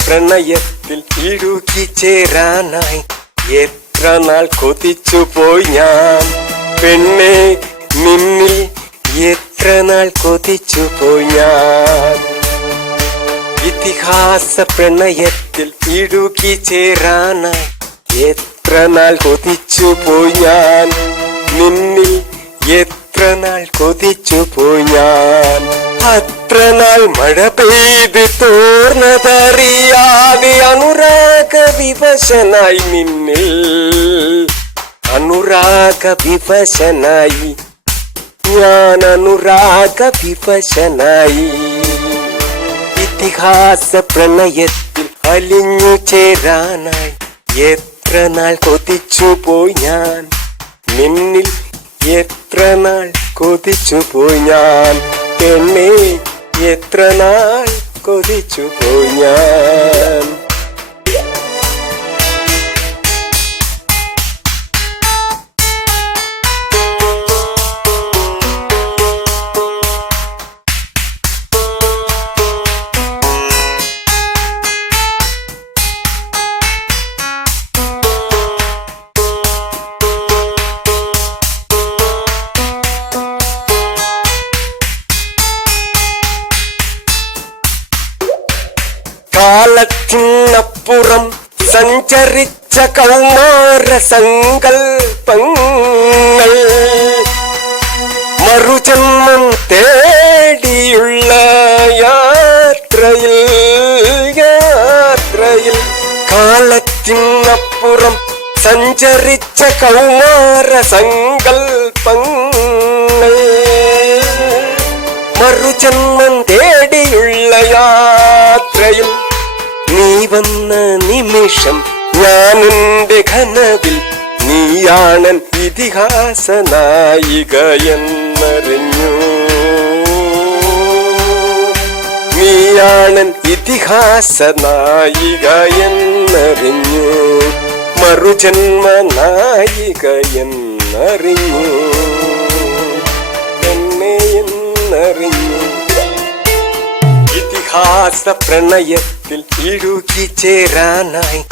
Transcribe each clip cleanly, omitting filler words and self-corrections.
പ്രണയത്തിൽ ഇഴുകി ചേരാനായി എത്ര നാൾ കൊതിച്ചുപോയി ഞാൻ പെണ്ണെ നിന്നിൽ എത്ര നാൾ കൊതിച്ചുപോയി ഞാൻ ഇതിഹാസ പ്രണയത്തിൽ ഇഴുകി ചേരാനായി എത്ര നാൾ കൊതിച്ചുപോയി ഞാൻ നിന്നിൽ എത്ര നാൾ കൊതിച്ചുപോയി ഞാൻ അത്ര നാൾ മഴ പെയ്ത് തോർന്നതറിയാതെ അനുരാഗ വിവശനായി നിന്നിൽ അനുരാഗ വിവശനായി ഞാൻ അനുരാഗ വിവശനായി ഇതിഹാസ പ്രണയത്തിൽ അലിഞ്ഞു ചേരാനായി എത്ര നാൾ കൊതിച്ചുപോയി ഞാൻ നിന്നിൽ എത്ര നാൾ കൊതിച്ചുപോയി ഞാൻ പെണ്ണേ എത്ര നാൾ കൊതിച്ചുപോയി ഞാൻ കാലത്തിനപ്പുറം സഞ്ചരിച്ച കൗമാര സങ്കൽപ്പങ്ങൾ മറുജന്മം തേടിയുള്ള യാത്രയിൽ കാലത്തിനപ്പുറം സഞ്ചരിച്ച കൗമാര സങ്കൽപ്പങ്ങൾ മറുജന്മം തേടിയുള്ള യാത്രയിൽ നീ വന്ന നിമിഷം ഞാനെന്റെ കനവിൽ നീയാണൻ ഇതിഹാസ നായിക എന്നറിഞ്ഞു നീയാണൻ ഇതിഹാസ നായിക എന്നറിഞ്ഞു മറുജന്മ നായിക എന്നറിഞ്ഞു എന്നെ എന്നറിഞ്ഞു ഇതിഹാസ പ്രണയത്തിൽ ഇഴുകി ചേരാനായി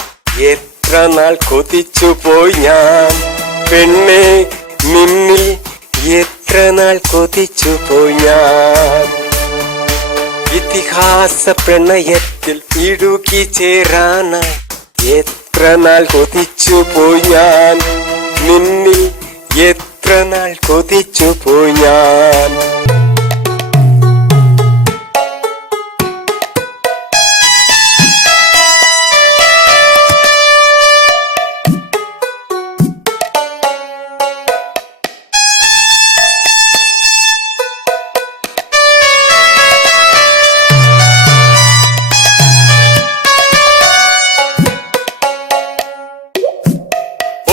എത്ര നാൾ കൊതിച്ചുപോയി ഞാൻ പെണ്ണെ നിന്നിൽ എത്ര നാൾ കൊതിച്ചുപോയി ഞാൻ ഇതിഹാസ പ്രണയത്തിൽ ഇഴുകി ചേരാനായി എത്ര നാൾ കൊതിച്ചുപോയി ഞാൻ നിന്നിൽ എത്ര നാൾ കൊതിച്ചുപോയി ഞാൻ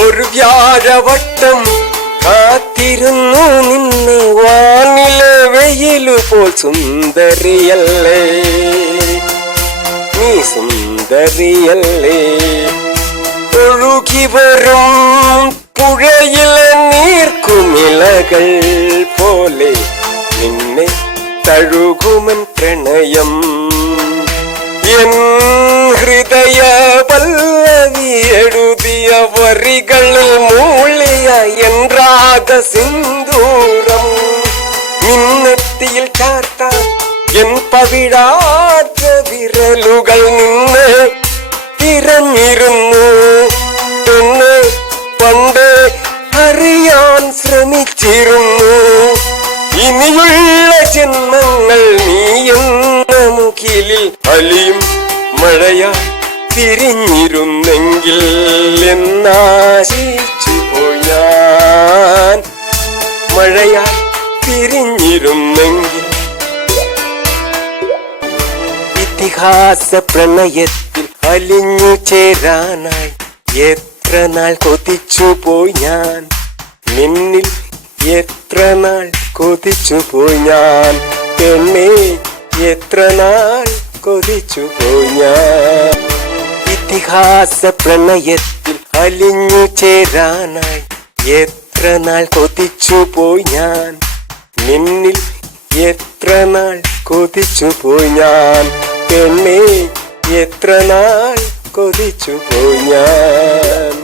ഒരു വ്യാഴവട്ടം കാത്തിരുന്നു നിന്നെ വാനിലെ വെയിലുപോൽ സുന്ദരിയല്ലേ നീ സുന്ദരിയല്ലേ ഒഴുകി വരും പുഴയിലെ നീർക്കുമിളകൾ പോലെ നിന്നെ തഴുകുമൻ പ്രണയം എൻ ഹൃദയ പല്ലവി എഴുതിയ വരികളിൽ മൂളിയ എൻ രാഗ സിന്ദൂരം നിന്നെത്തിയിൽ ചാർത്താൻ എൻ പവിഴാത്ത വിരലുകൾ നിന്നെ തിരഞ്ഞിരുന്നു എന്ന് പണ്ട് അറിയാൻ ശ്രമിച്ചിരുന്നു ഇനിയുള്ള ജന്മങ്ങൾ നീ എന്ന മുകിലിൽ അലിയും മഴയാ തിരിഞ്ഞിരുന്നെങ്കിൽ എന്നാശിച്ചുപോയി ഞാൻ മഴയാ തിരിഞ്ഞിരുന്നെങ്കിൽ ഇതിഹാസ പ്രണയത്തിൽ അലിഞ്ഞു ചേരാനായി എത്ര നാൾ കൊതിച്ചു പോയി ഞാൻ നിന്നിൽ, എത്ര നാൾ കൊതിച്ചു പോയി ഞാൻ പെണ്ണേ, എത്ര നാൾ കൊതിച്ചു പോയി ഞാൻ. ഇതിഹാസ പ്രണയത്തിൽ അലിഞ്ഞു ചേരാനായി എത്ര നാൾ കൊതിച്ചു പോയി ഞാൻ നിന്നിൽ, എത്ര നാൾ കൊതിച്ചു പോയി ഞാൻ പെണ്ണേ, എത്ര നാൾ കൊതിച്ചു പോയി ഞാൻ.